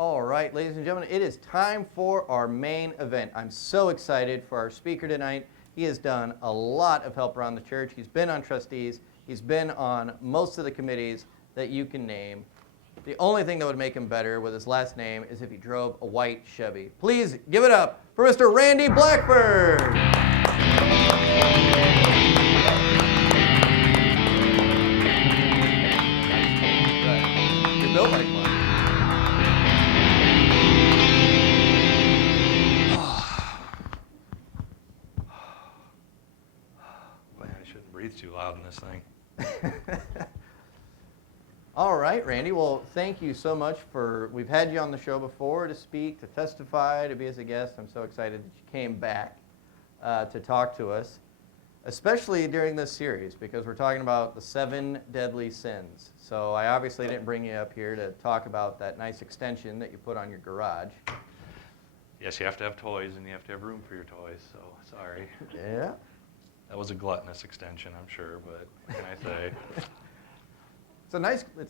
All right, ladies and gentlemen, it is time for our main event. I'm so excited for our speaker tonight. He has done a lot of help around the church. He's been on trustees. He's been on most of the committees that you can name. The only thing that would make him better with his last name is if he drove a white Chevy. Please give it up for Mr. Randy Blackford. You're built like one. Man, I shouldn't breathe too loud in this thing. All right, Randy. Well, thank you so much we've had you on the show before to speak, to testify, to be as a guest. I'm so excited that you came back to talk to us, especially during this series, because we're talking about the 7 deadly sins. So I obviously didn't bring you up here to talk about that nice extension that you put on your garage. Yes, you have to have toys, and you have to have room for your toys, so sorry. Yeah. That was a gluttonous extension, I'm sure, but what can I say? It's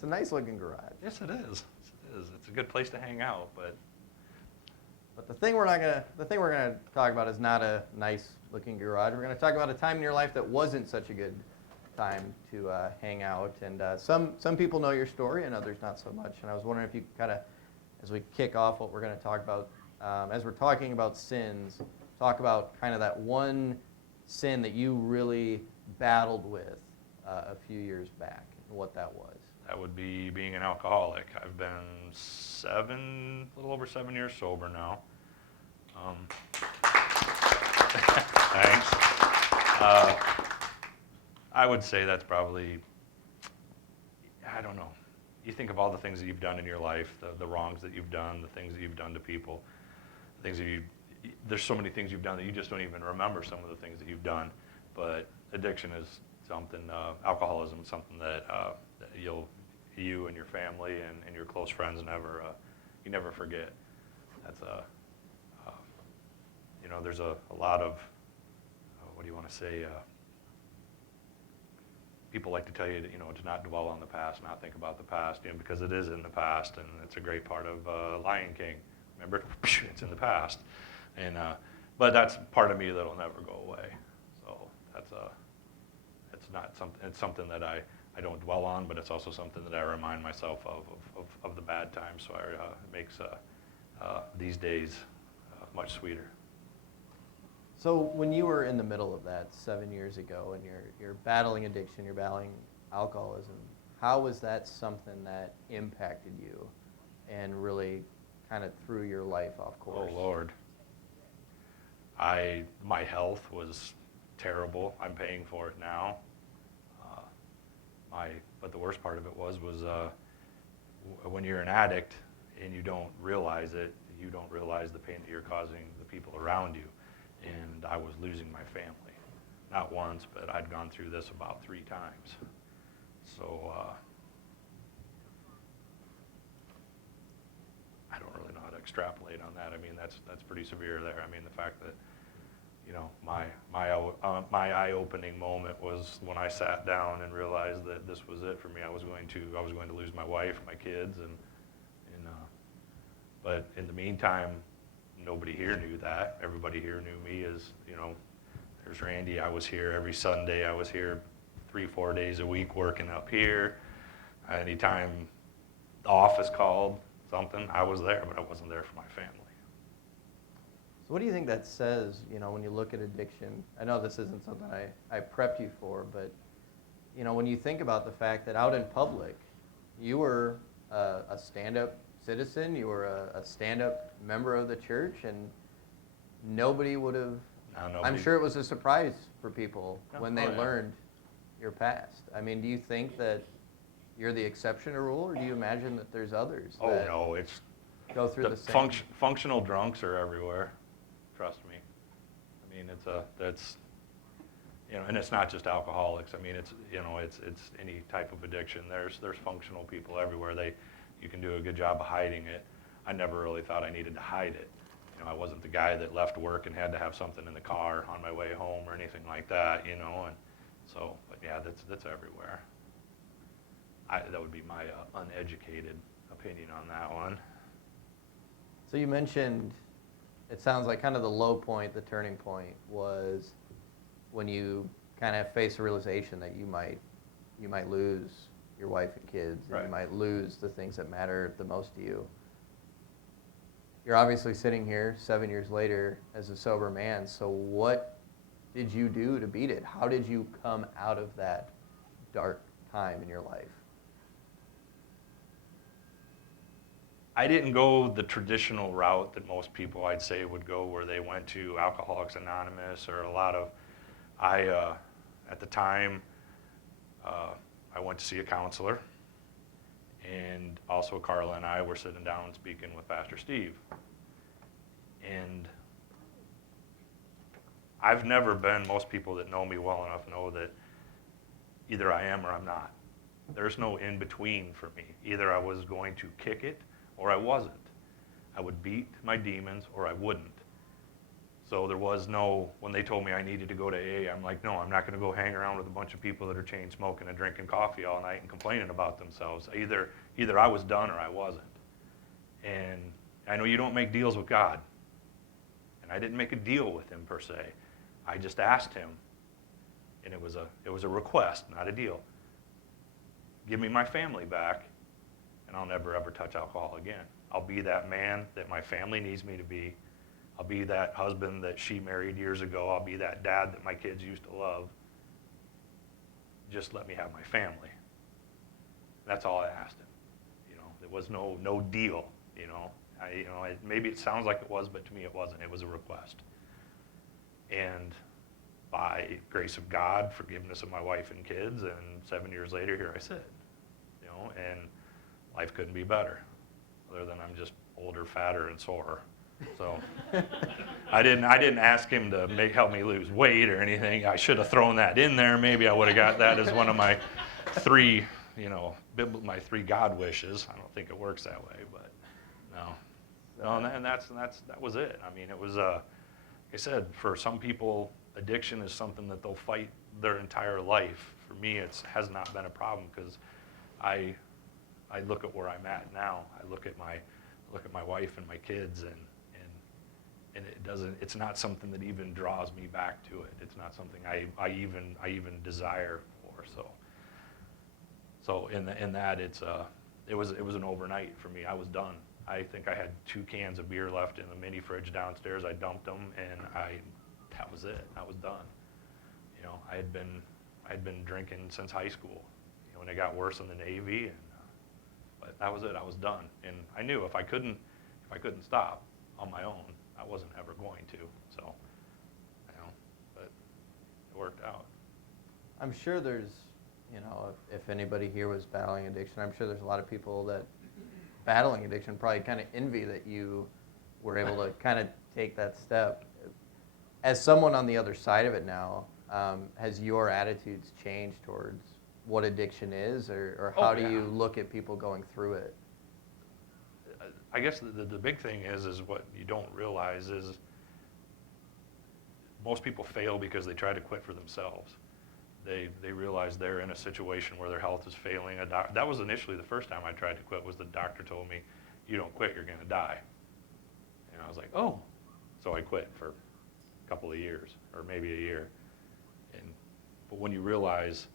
a nice looking garage. Yes, it is. It is. It's a good place to hang out, but the thing we're gonna talk about is not a nice looking garage. We're gonna talk about a time in your life that wasn't such a good time to hang out. And some people know your story, and others not so much. And I was wondering if you could kind of, as we kick off what we're gonna talk about, as we're talking about sins, talk about kind of that one sin that you really battled with a few years back, and what that was. that would be being an alcoholic. I've been a little over 7 years sober now. Thanks. I would say that's probably, I don't know. You think of all the things that you've done in your life, the wrongs that you've done, the things that you've done to people, there's so many things you've done that you just don't even remember some of the things that you've done. But addiction is something, alcoholism is something that you and your family and your close friends you never forget. That's there's a lot of, what do you want to say, people like to tell you to not dwell on the past, not think about the past, because it is in the past, and it's a great part of Lion King. Remember, it's in the past, and but that's part of me that'll never go away. So it's something that I don't dwell on, but it's also something that I remind myself of the bad times. So it makes these days much sweeter. So when you were in the middle of that 7 years ago, and you're battling addiction, you're battling alcoholism, how was that something that impacted you and really kind of threw your life off course? Oh Lord, my health was terrible. I'm paying for it now. But the worst part of it was when you're an addict and you don't realize it, you don't realize the pain that you're causing the people around you. And I was losing my family, not once, but I'd gone through this about 3 times. So I don't really know how to extrapolate on that. I mean, that's pretty severe there. I mean, the fact that my eye-opening moment was when I sat down and realized that this was it for me. I was going to lose my wife, my kids, but in the meantime, nobody here knew that. Everybody here knew me as, there's Randy. I was here every Sunday. I was here 3-4 days a week working up here. Anytime the office called something, I was there, but I wasn't there for my family. So what do you think that says, when you look at addiction? I know this isn't something I prepped you for, but, when you think about the fact that out in public, you were a stand-up citizen, you were a stand-up member of the church, and nobody would have, I'm sure it was a surprise for people when they learned your past. I mean, do you think that you're the exception to rule, or do you imagine that there's others that go through the same? Functional drunks are everywhere, trust me. I mean, and it's not just alcoholics. I mean, it's any type of addiction. There's functional people everywhere. You can do a good job of hiding it. I never really thought I needed to hide it. I wasn't the guy that left work and had to have something in the car on my way home or anything like that, and so, but yeah, that's everywhere. That would be my uneducated opinion on that one. So you mentioned, it sounds like kind of the low point, the turning point was when you kind of face a realization that you might lose your wife and kids, and Right. you might lose the things that matter the most to you. You're obviously sitting here 7 years later as a sober man, so what did you do to beat it? How did you come out of that dark time in your life? I didn't go the traditional route that most people, I'd say, would go, where they went to Alcoholics Anonymous or a lot of, at the time, I went to see a counselor, and also Carla and I were sitting down speaking with Pastor Steve. And I've never been, most people that know me well enough know that either I am or I'm not. There's no in between for me. Either I was going to kick it or I wasn't. I would beat my demons or I wouldn't. So there was no, when they told me I needed to go to AA, I'm like, no, I'm not going to go hang around with a bunch of people that are chain smoking and drinking coffee all night and complaining about themselves. Either I was done or I wasn't. And I know you don't make deals with God. And I didn't make a deal with him per se. I just asked him, and it was a request, not a deal. Give me my family back, and I'll never ever touch alcohol again. I'll be that man that my family needs me to be. I'll be that husband that she married years ago. I'll be that dad that my kids used to love. Just let me have my family. That's all I asked him. You know, there was no deal. You know, maybe it sounds like it was, but to me it wasn't. It was a request. And by grace of God, forgiveness of my wife and kids, and 7 years later, here I sit. You know, and life couldn't be better, other than I'm just older, fatter, and sore. So I didn't ask him to help me lose weight or anything. I should have thrown that in there. Maybe I would have got that as one of my three, my three God wishes. I don't think it works that way, but no, and that was it. I mean, it was like I said, for some people, addiction is something that they'll fight their entire life. For me, it has not been a problem, because I look at where I'm at now. I look at my wife and my kids, and it's not something that even draws me back to it. It's not something I even desire for. So in that it was an overnight for me. I was done. I think I had 2 cans of beer left in the mini fridge downstairs. I dumped them, and that was it. I was done. You know, I had been drinking since high school. You know, and it got worse in the Navy, but that was it. I was done, and I knew if I couldn't stop on my own, I wasn't ever going to. So, but it worked out. I'm sure there's, if anybody here was battling addiction, I'm sure there's a lot of people that battling addiction probably kind of envy that you were able to kind of take that step. As someone on the other side of it now, has your attitudes changed towards what addiction is, or how do you look at people going through it? I guess the big thing is what you don't realize is most people fail because they try to quit for themselves. They realize they're in a situation where their health is failing. That was initially the first time I tried to quit. Was the doctor told me, you don't quit, you're going to die. And I was like, oh. So I quit for a couple of years, or maybe a year. But when you realize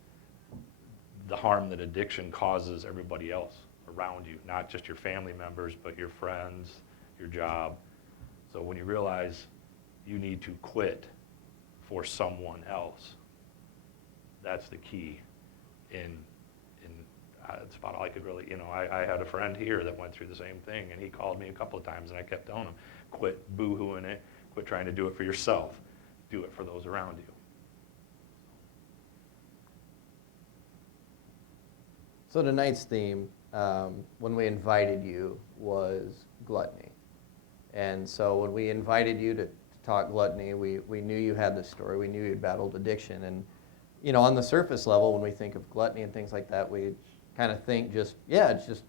the harm that addiction causes everybody else around you, not just your family members, but your friends, your job. So when you realize you need to quit for someone else, that's the key. That's about all I could really, I had a friend here that went through the same thing, and he called me a couple of times, and I kept telling him, quit boo-hooing it, quit trying to do it for yourself, do it for those around you. So tonight's theme, when we invited you, was gluttony. And so when we invited you to talk gluttony, we knew you had this story. We knew you had battled addiction. And, on the surface level, when we think of gluttony and things like that, we kind of think it's just,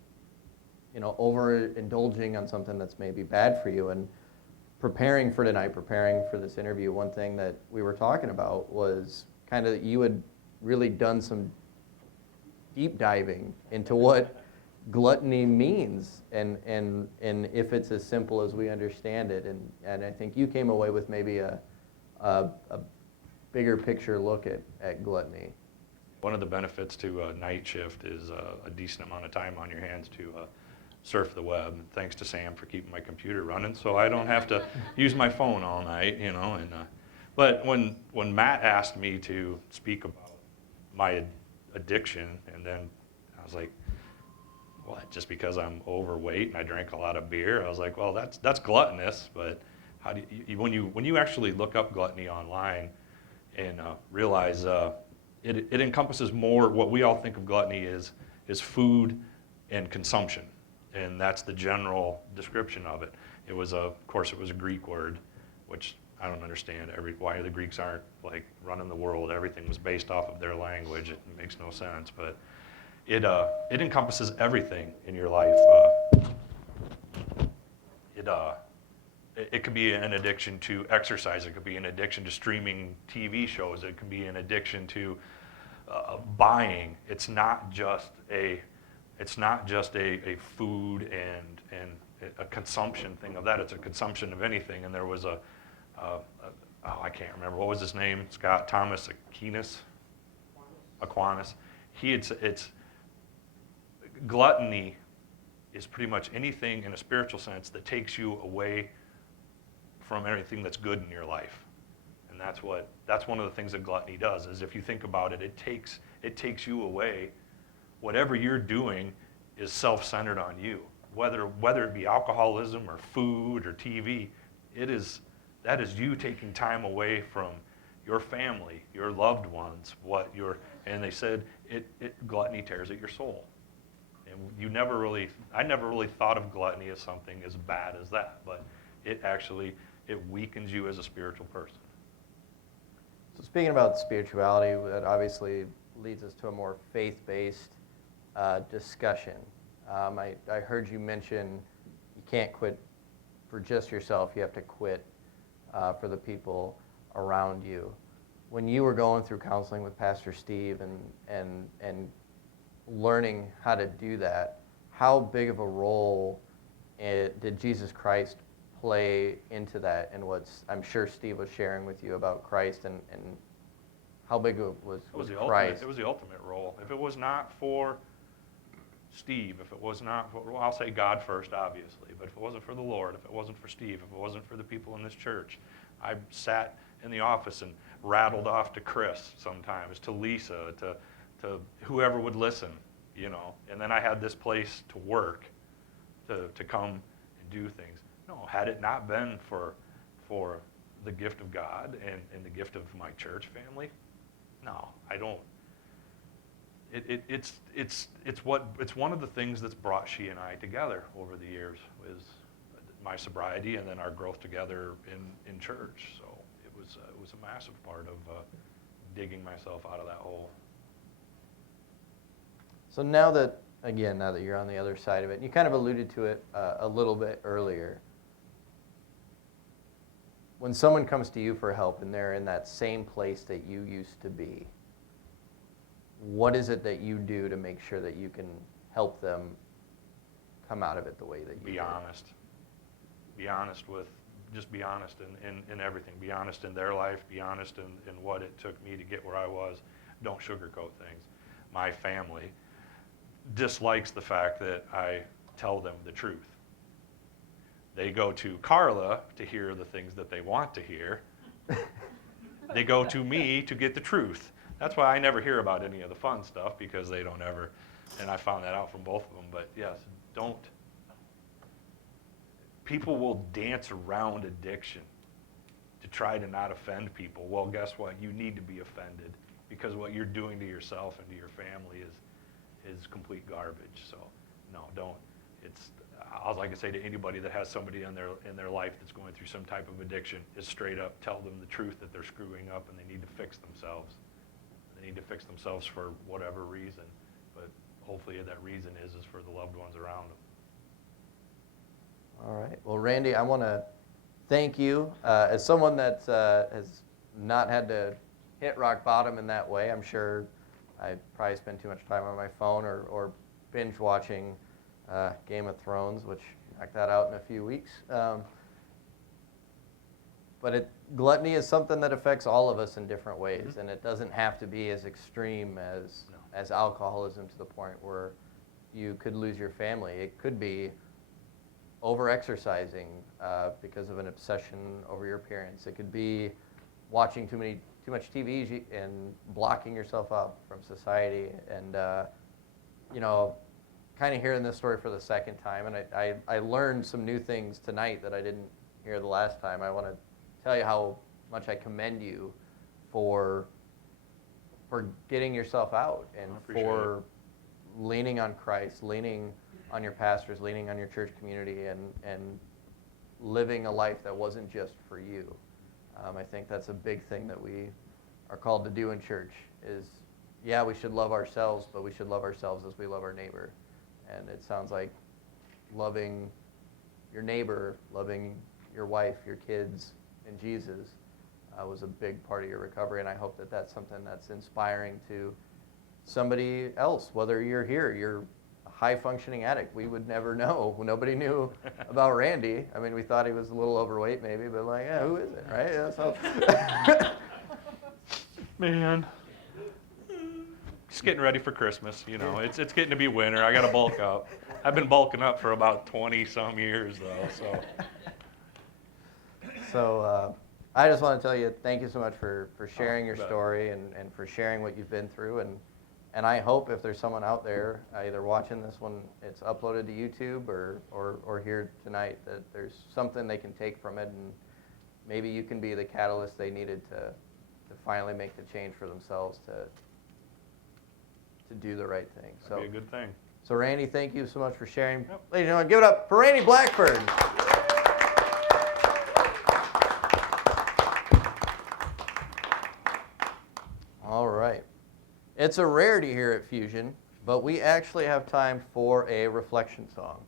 overindulging on something that's maybe bad for you. And preparing for tonight, preparing for this interview, one thing that we were talking about was kind of you had really done some deep diving into what gluttony means, and if it's as simple as we understand it. And I think you came away with maybe a bigger picture look at gluttony. One of the benefits to a night shift is a decent amount of time on your hands to surf the web. And thanks to Sam for keeping my computer running, so I don't have to use my phone all night, you know. And but when Matt asked me to speak about my addiction, and then I was like, what? Just because I'm overweight and I drank a lot of beer? I was like, well, that's gluttonous. But how do you when you actually look up gluttony online and realize it encompasses more. What we all think of gluttony is food and consumption, and that's the general description of it. It was of course it was a Greek word, which I don't understand why the Greeks aren't like running the world. Everything was based off of their language. It makes no sense, but it encompasses everything in your life. It could be an addiction to exercise. It could be an addiction to streaming TV shows. It could be an addiction to buying. It's not just a food and a consumption thing of that. It's a consumption of anything. And there was I can't remember, what was his name? Scott Thomas Aquinas. It's gluttony is pretty much anything in a spiritual sense that takes you away from anything that's good in your life. And that's one of the things that gluttony does, is if you think about it, it takes you away. Whatever you're doing is self-centered on you. Whether it be alcoholism or food or TV, that is you taking time away from your family, your loved ones, and they said gluttony tears at your soul. And I never really thought of gluttony as something as bad as that, but it weakens you as a spiritual person. So speaking about spirituality, that obviously leads us to a more faith-based discussion. I heard you mention you can't quit for just yourself. You have to quit for the people around you. When you were going through counseling with Pastor Steve and learning how to do that, how big of a role did Jesus Christ play into that, and what's I'm sure Steve was sharing with you about Christ, and how big was Christ? It was the ultimate role. If it was not for Steve, if it was not for, well, I'll say God first, obviously, but if it wasn't for the Lord, if it wasn't for Steve, if it wasn't for the people in this church, I sat in the office and rattled off to Chris sometimes, to Lisa, to whoever would listen, you know, and then I had this place to work, to come and do things. No, had it not been for the gift of God and the gift of my church family, no, I don't. It's one of the things that's brought she and I together over the years, is my sobriety and then our growth together in church. So it was a massive part of digging myself out of that hole. So now that you're on the other side of it, you kind of alluded to it a little bit earlier. When someone comes to you for help and they're in that same place that you used to be, what is it that you do to make sure that you can help them come out of it the way that you be honest? Be honest in everything. Be honest in their life. Be honest in what it took me to get where I was. Don't sugarcoat things. My family dislikes the fact that I tell them the truth. They go to Carla to hear the things that they want to hear. They go to me to get the truth. That's why I never hear about any of the fun stuff, because they don't ever, and I found that out from both of them. But yes, don't. People will dance around addiction to try to not offend people. Well, guess what? You need to be offended, because what you're doing to yourself and to your family is complete garbage. So no, don't. All I can say to anybody that has somebody in their life that's going through some type of addiction is straight up tell them the truth, that they're screwing up and they need to fix themselves. They need to fix themselves for whatever reason, but hopefully that reason is for the loved ones around them. All right. Well, Randy, I want to thank you. As someone that has not had to hit rock bottom in that way, I'm sure I probably spend too much time on my phone or binge watching Game of Thrones, which knocked that out in a few weeks. But gluttony is something that affects all of us in different ways, and it doesn't have to be as extreme as alcoholism to the point where you could lose your family. It could be over-exercising because of an obsession over your appearance. It could be watching too much TV and blocking yourself out from society. And kind of hearing this story for the second time, and I learned some new things tonight that I didn't hear the last time. I want to tell you how much I commend you for getting yourself out and for leaning on Christ, leaning on your pastors, leaning on your church community, and living a life that wasn't just for you. I think that's a big thing that we are called to do in church is, yeah, we should love ourselves, but we should love ourselves as we love our neighbor. And it sounds like loving your neighbor, loving your wife, your kids, and Jesus was a big part of your recovery. And I hope that that's something that's inspiring to somebody else, whether you're here, you're a high-functioning addict. We would never know. Nobody knew about Randy. I mean, we thought he was a little overweight maybe, but like, yeah, who is it, right? Yeah, so. Man. Just getting ready for Christmas, It's getting to be winter. I got to bulk up. I've been bulking up for about 20-some years, though, so. So I just want to tell you thank you so much for sharing your story and for sharing what you've been through. And I hope if there's someone out there either watching this when it's uploaded to YouTube or here tonight, that there's something they can take from it, and maybe you can be the catalyst they needed to finally make the change for themselves to do the right thing. That'd be a good thing. So Randy, thank you so much for sharing. Yep. Ladies and gentlemen, give it up for Randy Blackford. All right. It's a rarity here at Fusion, but we actually have time for a reflection song.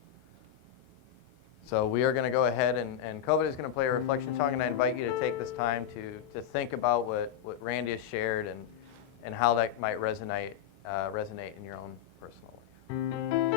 So we are going to go ahead and COVID is going to play a reflection song, and I invite you to take this time to think about what Randy has shared and how that might resonate in your own personal life.